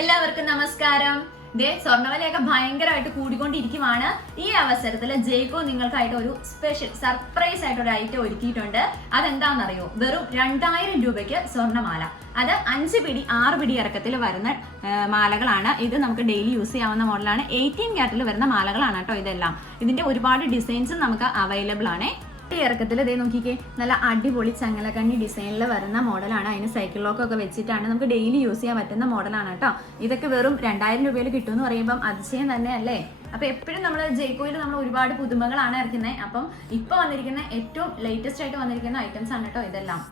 എല്ലാവർക്കും നമസ്കാരം. സ്വർണ്ണവിലയൊക്കെ ഭയങ്കരമായിട്ട് കൂടിക്കൊണ്ടിരിക്കുവാണ്. ഈ അവസരത്തിൽ ജയ്കോ നിങ്ങൾക്കായിട്ട് ഒരു സ്പെഷ്യൽ സർപ്രൈസ് ആയിട്ട് ഒരു ഐറ്റം ഒരുക്കിയിട്ടുണ്ട്. അതെന്താണെന്നറിയോ? വെറും 2000 രൂപയ്ക്ക് സ്വർണ്ണമാല. അത് 5 പിടി 6 പിടി ഇറക്കത്തിൽ വരുന്ന മാലകളാണ്. ഇത് നമുക്ക് ഡെയിലി യൂസ് ചെയ്യാവുന്ന മോഡലാണ്. 18 ക്യാരറ്റിൽ വരുന്ന മാലകളാണ് കേട്ടോ ഇതെല്ലാം. ഇതിന്റെ ഒരുപാട് ഡിസൈൻസും നമുക്ക് അവൈലബിൾ ആണ്. ഈ ഇറക്കത്തിൽ ഇതേ നോക്കിക്കേ, നല്ല അടിപൊളി ചങ്ങലക്കണ്ണി ഡിസൈനിൽ വരുന്ന മോഡലാണ്. അതിന് സൈക്കിൾ ലോക്കൊക്കെ വെച്ചിട്ടാണ് നമുക്ക് ഡെയിലി യൂസ് ചെയ്യാൻ പറ്റുന്ന മോഡലാണ് കേട്ടോ. ഇതൊക്കെ വെറും 2000 രൂപയിൽ കിട്ടുമെന്ന് പറയുമ്പം അതിശയം തന്നെ അല്ലേ? അപ്പൊ എപ്പോഴും നമ്മൾ ജയ്കോയിൽ നമ്മൾ ഒരുപാട് പുതുമകളാണ് ഇറക്കുന്നത്. അപ്പം ഇപ്പൊ വന്നിരിക്കുന്ന ഏറ്റവും ലേറ്റസ്റ്റ് ആയിട്ട് വന്നിരിക്കുന്ന ഐറ്റംസ് ആണ് കേട്ടോ ഇതെല്ലാം.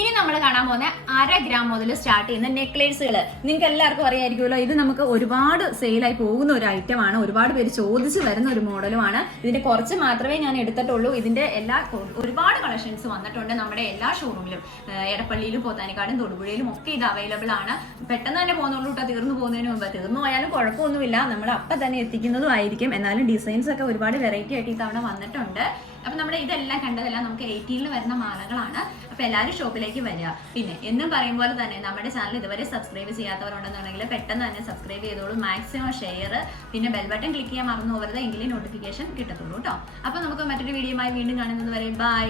ഇനി നമ്മൾ കാണാൻ പോകുന്ന 1/2 ഗ്രാം മുതൽ സ്റ്റാർട്ട് ചെയ്യുന്ന നെക്ലേസുകൾ. നിങ്ങൾക്ക് എല്ലാവർക്കും അറിയായിരിക്കുമല്ലോ, ഇത് നമുക്ക് ഒരുപാട് സെയിലായി പോകുന്ന ഒരു ഐറ്റമാണ്. ഒരുപാട് പേര് ചോദിച്ച് വരുന്ന ഒരു മോഡലുമാണ്. ഇതിന്റെ കുറച്ച് മാത്രമേ ഞാൻ എടുത്തിട്ടുള്ളൂ. ഇതിന്റെ ഒരുപാട് കളക്ഷൻസ് വന്നിട്ടുണ്ട് നമ്മുടെ എല്ലാ ഷോറൂമിലും. എടപ്പള്ളിയിലും പോത്താനിക്കാടും തൊടുപുഴയിലും ഒക്കെ ഇത് അവൈലബിൾ ആണ്. പെട്ടെന്ന് തന്നെ പോകുന്നുള്ളൂ കേട്ടോ, തീർന്നു പോകുന്നതിന് മുമ്പ്. തീർന്നു പോയാലും കുഴപ്പമൊന്നുമില്ല, നമ്മൾ അപ്പം തന്നെ എത്തിക്കുന്നതും ആയിരിക്കും. എന്നാലും ഡിസൈൻസ് ഒക്കെ ഒരുപാട് വെറൈറ്റി ആയിട്ട് ഇത്തവണ വന്നിട്ടുണ്ട്. അപ്പൊ നമ്മുടെ ഇതെല്ലാം കണ്ടതെല്ലാം നമുക്ക് 18 വരുന്ന മാലകളാണ്. അപ്പൊ എല്ലാവരും ഷോപ്പിലേക്ക് വരിക. പിന്നെ എന്നും പറയും പോലെ തന്നെ നമ്മുടെ ചാനൽ ഇതുവരെ സബ്സ്ക്രൈബ് ചെയ്യാത്തവരുണ്ടെന്നുണ്ടെങ്കിൽ പെട്ടെന്ന് തന്നെ സബ്സ്ക്രൈബ് ചെയ്തോളൂ. മാക്സിമം ഷെയർ, പിന്നെ ബെൽ ബട്ടൺ ക്ലിക്ക് ചെയ്യാൻ മറന്നു പോകരുത്. എങ്കിലും നോട്ടിഫിക്കേഷൻ കിട്ടത്തുള്ളൂ കേട്ടോ. അപ്പൊ നമുക്ക് മറ്റൊരു വീഡിയോയുമായി വീണ്ടും കാണുന്നത് വരെ ബൈ.